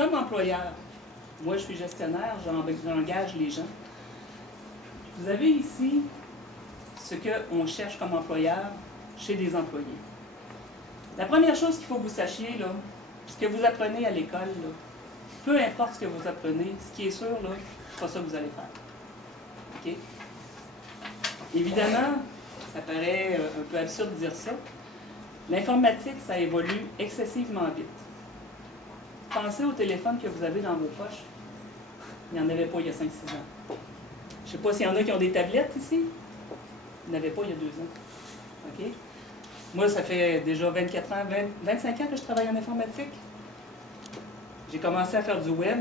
comme employeur, moi je suis gestionnaire, j'engage les gens. Vous avez ici ce qu'on cherche comme employeur chez des employés. La première chose qu'il faut que vous sachiez, là, ce que vous apprenez à l'école, peu importe ce que vous apprenez, ce qui est sûr, c'est pas ça que vous allez faire. OK? Évidemment, ça paraît un peu absurde de dire ça. L'informatique, ça évolue excessivement vite. Pensez au téléphone que vous avez dans vos poches. Il n'y en avait pas il y a 5-6 ans. Je ne sais pas s'il y en a qui ont des tablettes ici. Il n'y en avait pas il y a 2 ans. OK? Moi, ça fait déjà 24 ans, 25 ans que je travaille en informatique. J'ai commencé à faire du web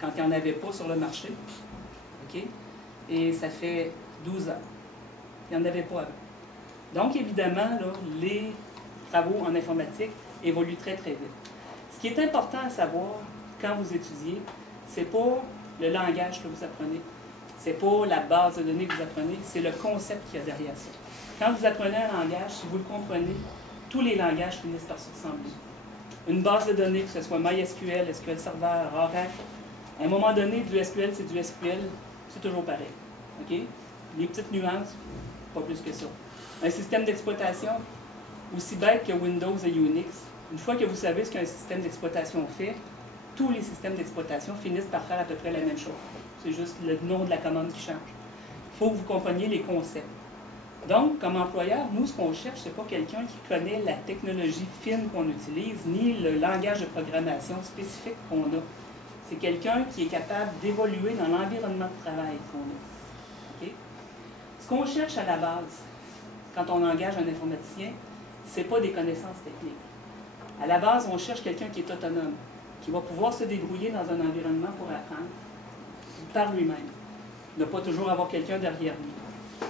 quand il n'y en avait pas sur le marché. OK? Et ça fait 12 ans. Il n'y en avait pas avant. Donc, évidemment, là, les travaux en informatique évoluent très, très vite. Ce qui est important à savoir quand vous étudiez, c'est pas le langage que vous apprenez, c'est pas la base de données que vous apprenez, c'est le concept qu'il y a derrière ça. Quand vous apprenez un langage, si vous le comprenez, tous les langages finissent par se ressembler. Une base de données, que ce soit MySQL, SQL Server, Oracle, à un moment donné, du SQL, c'est du SQL, c'est toujours pareil. OK? Les petites nuances, pas plus que ça. Un système d'exploitation, aussi bête que Windows et Unix, une fois que vous savez ce qu'un système d'exploitation fait, tous les systèmes d'exploitation finissent par faire à peu près la même chose. C'est juste le nom de la commande qui change. Il faut que vous compreniez les concepts. Donc, comme employeur, nous, ce qu'on cherche, ce n'est pas quelqu'un qui connaît la technologie fine qu'on utilise, ni le langage de programmation spécifique qu'on a. C'est quelqu'un qui est capable d'évoluer dans l'environnement de travail qu'on a. Okay? Ce qu'on cherche à la base, quand on engage un informaticien, ce n'est pas des connaissances techniques. À la base, on cherche quelqu'un qui est autonome, qui va pouvoir se débrouiller dans un environnement pour apprendre par lui-même. Ne pas toujours avoir quelqu'un derrière lui.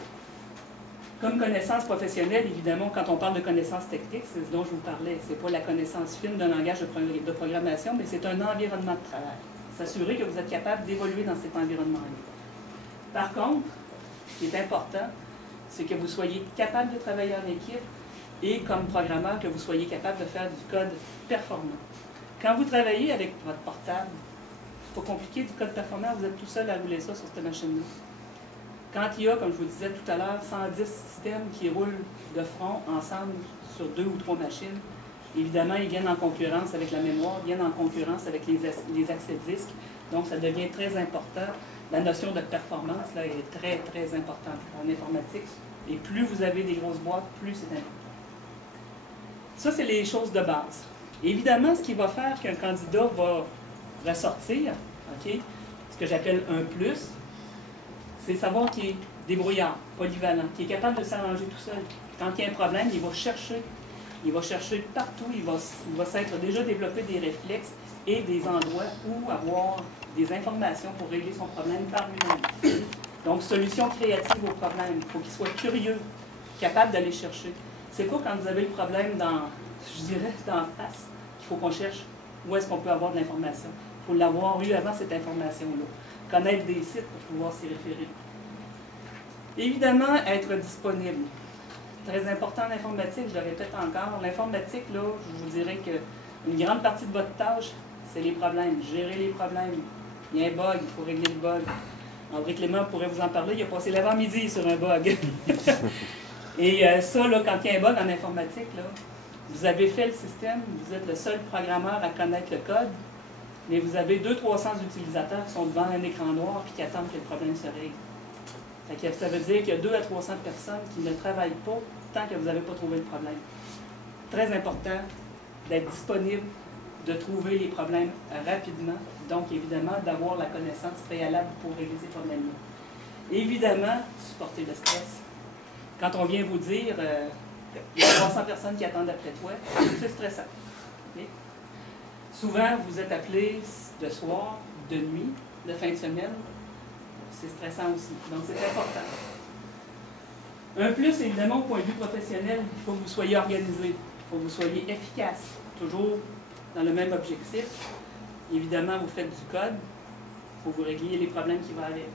Comme connaissance professionnelle, évidemment, quand on parle de connaissances techniques, c'est ce dont je vous parlais. Ce n'est pas la connaissance fine d'un langage de programmation, mais c'est un environnement de travail. S'assurer que vous êtes capable d'évoluer dans cet environnement-là. Par contre, ce qui est important, c'est que vous soyez capable de travailler en équipe et comme programmeur, que vous soyez capable de faire du code performant. Quand vous travaillez avec votre portable, c'est pas compliqué du code performant, vous êtes tout seul à rouler ça sur cette machine-là. Quand il y a, comme je vous disais tout à l'heure, 110 systèmes qui roulent de front ensemble sur 2 ou 3 machines, évidemment, ils viennent en concurrence avec la mémoire, ils viennent en concurrence avec les accès disques, donc ça devient très important. La notion de performance là, est très, très importante en informatique, et plus vous avez des grosses boîtes, plus c'est important. Ça, c'est les choses de base. Évidemment, ce qui va faire qu'un candidat va ressortir, okay, ce que j'appelle un plus, c'est savoir qu'il est débrouillard, polyvalent, qu'il est capable de s'arranger tout seul. Quand il y a un problème, il va chercher partout, il va s'être déjà développé des réflexes et des endroits où avoir des informations pour régler son problème par lui-même. Donc, solution créative au problème. Il faut qu'il soit curieux, capable d'aller chercher. C'est pas quand vous avez le problème je dirais, d'en face qu'il faut qu'on cherche où est-ce qu'on peut avoir de l'information. Il faut l'avoir eu avant cette information-là. Connaître des sites pour pouvoir s'y référer. Évidemment, être disponible. Très important en informatique, je le répète encore. L'informatique, là, je vous dirais qu'une grande partie de votre tâche, c'est les problèmes. Gérer les problèmes. Il y a un bug, il faut régler le bug. André Clément pourrait vous en parler, il a passé l'avant-midi sur un bug. Et ça, là, quand il y a un bug en informatique, là, vous avez fait le système, vous êtes le seul programmeur à connaître le code, mais vous avez 200-300 utilisateurs qui sont devant un écran noir et qui attendent que le problème se règle. Ça veut dire qu'il y a 200 à 300 personnes qui ne travaillent pas tant que vous n'avez pas trouvé le problème. Très important d'être disponible, de trouver les problèmes rapidement, donc évidemment d'avoir la connaissance préalable pour régler ces problèmes-là. Évidemment, supporter le stress. Quand on vient vous dire il y a 300 personnes qui attendent après toi, c'est stressant. Okay? Souvent, vous êtes appelé de soir, de nuit, de fin de semaine. C'est stressant aussi. Donc, c'est important. Un plus, évidemment, au point de vue professionnel, il faut que vous soyez organisé. Il faut que vous soyez efficace. Toujours dans le même objectif. Évidemment, vous faites du code. Il faut vous régler les problèmes qui vont avec.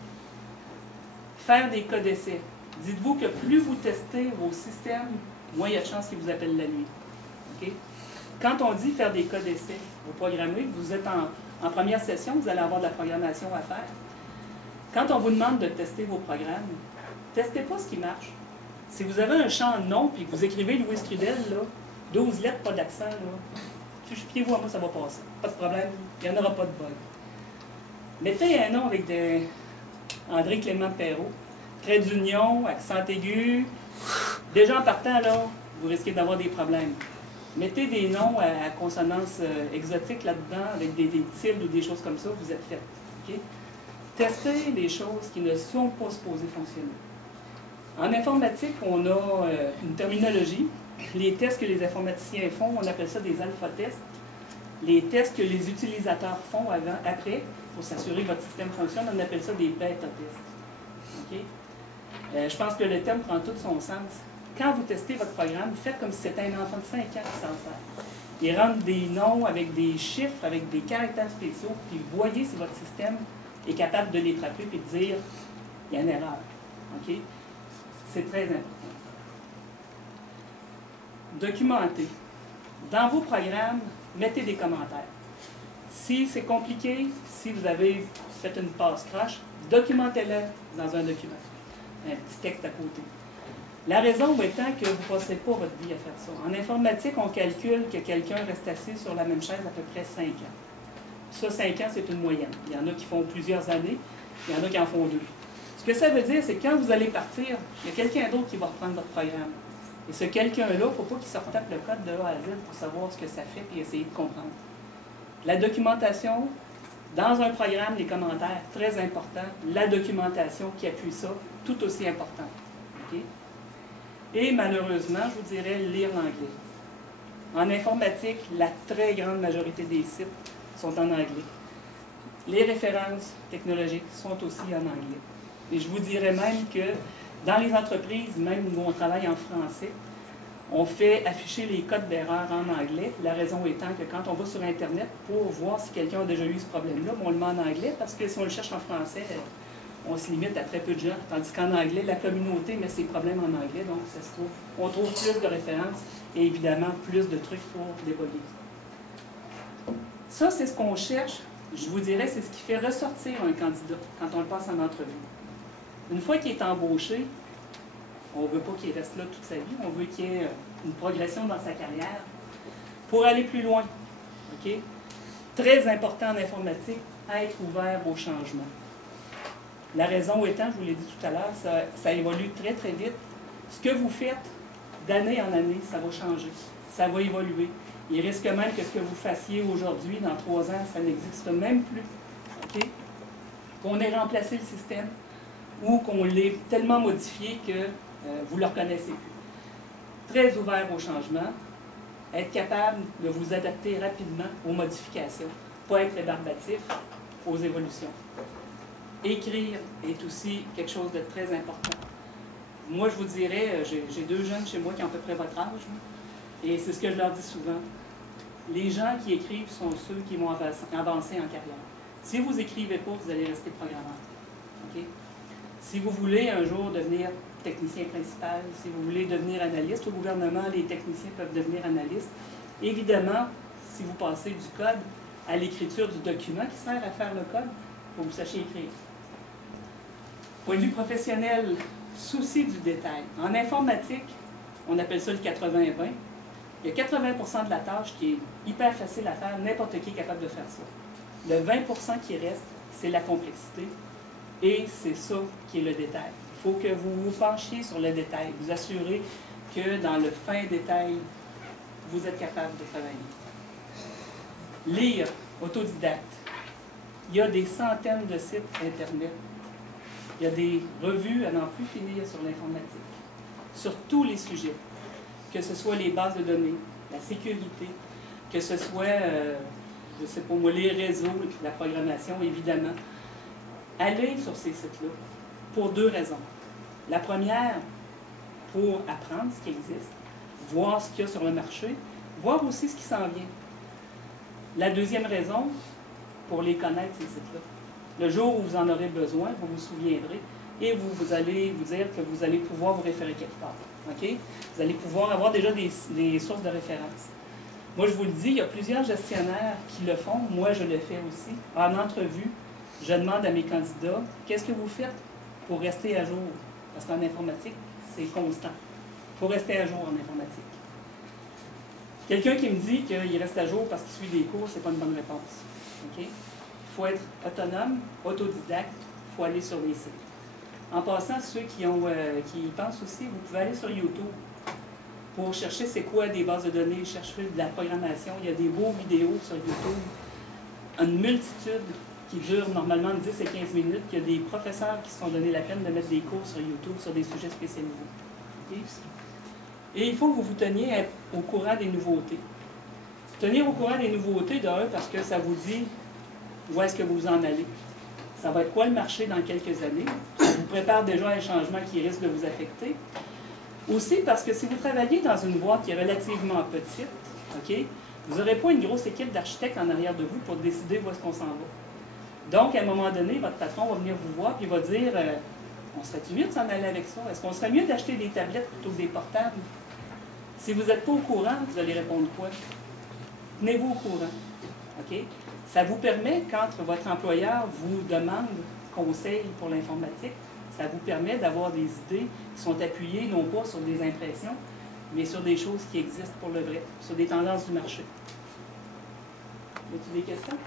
Faire des cas d'essai. Dites-vous que plus vous testez vos systèmes, moins il y a de chances qu'ils vous appellent la nuit. Okay? Quand on dit faire des cas d'essai, vous programmez, vous êtes En première session, vous allez avoir de la programmation à faire. Quand on vous demande de tester vos programmes, testez pas ce qui marche. Si vous avez un champ nom puis que vous écrivez Louis Trudel, là, 12 lettres, pas d'accent, fiez-vous à moi, ça va passer. Pas de problème, il n'y en aura pas de bug. Mettez un nom avec des André Clément Perrault, trait d'union, accent aigu. Déjà en partant, là, vous risquez d'avoir des problèmes. Mettez des noms à consonance exotique là-dedans, avec des tildes ou des choses comme ça, vous êtes fait. Okay? Testez les choses qui ne sont pas supposées fonctionner. En informatique, on a une terminologie. Les tests que les informaticiens font, on appelle ça des alpha-tests. Les tests que les utilisateurs font après, pour s'assurer que votre système fonctionne, on appelle ça des bêta-tests. Okay? Je pense que le terme prend tout son sens. Quand vous testez votre programme, faites comme si c'était un enfant de 5 ans qui s'en sert. Il rentre des noms avec des chiffres, avec des caractères spéciaux, puis voyez si votre système est capable de les trapper et de dire « il y a une erreur ». Okay? C'est très important. Documentez. Dans vos programmes, mettez des commentaires. Si c'est compliqué, si vous avez fait une passe crash, documentez-le dans un document. Un petit texte à côté. La raison étant que vous ne passez pas votre vie à faire ça. En informatique, on calcule que quelqu'un reste assis sur la même chaise à peu près 5 ans. Ça, 5 ans, c'est une moyenne. Il y en a qui font plusieurs années, il y en a qui en font 2. Ce que ça veut dire, c'est que quand vous allez partir, il y a quelqu'un d'autre qui va reprendre votre programme. Et ce quelqu'un-là, il ne faut pas qu'il se retape le code de A à Z pour savoir ce que ça fait et essayer de comprendre. La documentation, dans un programme, les commentaires, très important. La documentation qui appuie ça, tout aussi important. Okay? Et malheureusement, je vous dirais, lire l'anglais. En informatique, la très grande majorité des sites sont en anglais. Les références technologiques sont aussi en anglais. Et je vous dirais même que dans les entreprises, même où on travaille en français, on fait afficher les codes d'erreur en anglais. La raison étant que quand on va sur Internet pour voir si quelqu'un a déjà eu ce problème-là, on le met en anglais parce que si on le cherche en français, on se limite à très peu de gens. Tandis qu'en anglais, la communauté met ses problèmes en anglais, donc ça se trouve, on trouve plus de références et évidemment plus de trucs pour débugger. Ça, c'est ce qu'on cherche. Je vous dirais, c'est ce qui fait ressortir un candidat quand on le passe en entrevue. Une fois qu'il est embauché, on ne veut pas qu'il reste là toute sa vie, on veut qu'il y ait une progression dans sa carrière pour aller plus loin. Okay? Très important en informatique, être ouvert au changement. La raison étant, je vous l'ai dit tout à l'heure, ça évolue très très vite. Ce que vous faites d'année en année, ça va changer, ça va évoluer. Il risque même que ce que vous fassiez aujourd'hui, dans 3 ans, ça n'existe même plus. Okay? Qu'on ait remplacé le système ou qu'on l'ait tellement modifié que vous ne le reconnaissez plus. Très ouvert au changement, être capable de vous adapter rapidement aux modifications, pas être rébarbatif aux évolutions. Écrire est aussi quelque chose de très important. Moi, je vous dirais, j'ai 2 jeunes chez moi qui ont à peu près votre âge, et c'est ce que je leur dis souvent. Les gens qui écrivent sont ceux qui vont avancer en carrière. Si vous n'écrivez pas, vous allez rester programmeur. Okay? Si vous voulez un jour devenir technicien principal, si vous voulez devenir analyste, au gouvernement, les techniciens peuvent devenir analystes. Évidemment, si vous passez du code à l'écriture du document qui sert à faire le code, il faut que vous sachiez écrire. Point de vue professionnel, souci du détail. En informatique, on appelle ça le 80-20. Il y a 80% de la tâche qui est hyper facile à faire, n'importe qui est capable de faire ça. Le 20% qui reste, c'est la complexité et c'est ça qui est le détail. Il faut que vous vous penchiez sur le détail, vous assurez que dans le fin détail, vous êtes capable de travailler. Lire, autodidacte. Il y a des centaines de sites Internet. Il y a des revues à n'en plus finir sur l'informatique, sur tous les sujets, que ce soit les bases de données, la sécurité, que ce soit, je ne sais pas moi, les réseaux, la programmation, évidemment. Allez sur ces sites-là pour 2 raisons. La première, pour apprendre ce qui existe, voir ce qu'il y a sur le marché, voir aussi ce qui s'en vient. La deuxième raison, pour les connaître, ces sites-là. Le jour où vous en aurez besoin, vous vous souviendrez et vous allez vous dire que vous allez pouvoir vous référer quelque part. Okay? Vous allez pouvoir avoir déjà des sources de référence. Moi, je vous le dis, il y a plusieurs gestionnaires qui le font. Moi, je le fais aussi. En entrevue, je demande à mes candidats, qu'est-ce que vous faites pour rester à jour? Parce qu'en informatique, c'est constant. Il faut rester à jour en informatique. Quelqu'un qui me dit qu'il reste à jour parce qu'il suit des cours, ce n'est pas une bonne réponse. Okay? Il faut être autonome, autodidacte, il faut aller sur les sites. En passant, ceux qui y pensent aussi, vous pouvez aller sur YouTube pour chercher c'est quoi des bases de données, chercher de la programmation. Il y a des beaux vidéos sur YouTube, une multitude qui durent normalement 10 et 15 minutes. Il y a des professeurs qui se sont donné la peine de mettre des cours sur YouTube sur des sujets spécialisés. Okay? Et il faut que vous vous teniez au courant des nouveautés. Tenir au courant des nouveautés, d'un, parce que ça vous dit où est-ce que vous en allez. Ça va être quoi le marché dans quelques années. Ça vous prépare déjà à un changement qui risque de vous affecter. Aussi parce que si vous travaillez dans une boîte qui est relativement petite, okay, vous n'aurez pas une grosse équipe d'architectes en arrière de vous pour décider où est-ce qu'on s'en va. Donc, à un moment donné, votre patron va venir vous voir et va dire on serait-tu mieux de s'en aller avec ça? Est-ce qu'on serait mieux d'acheter des tablettes plutôt que des portables? Si vous n'êtes pas au courant, vous allez répondre quoi? Tenez-vous au courant. Okay? Ça vous permet, quand votre employeur vous demande conseil pour l'informatique, ça vous permet d'avoir des idées qui sont appuyées non pas sur des impressions, mais sur des choses qui existent pour le vrai, sur des tendances du marché. Y a-t-il des questions?